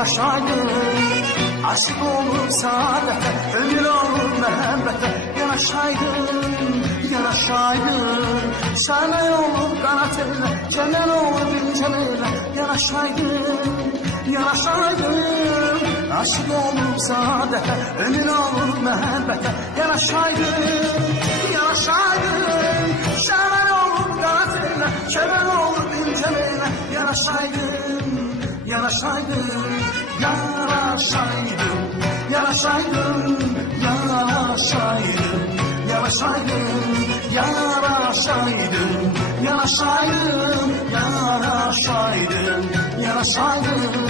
yanaşaydın. Aşık olup saadete, ömür olur mehabbete, yanaşaydın, yanaşaydın. Sana yolu kanat eyle, cemal olur bin cemile, yanaşaydın, yanaşaydın. Aşık olup saadete, ömür olur mehabbete, yanaşaydın, yanaşaydın. Sana yolu kanat eyle, cemal olur bin cemile, yanaşaydın, yanaşaydın, yanaşaydın, yanaşaydın, yanaşaydın, yanaşaydın, yanaşaydın, yanaşaydın, yanaşaydın, yanaşaydın.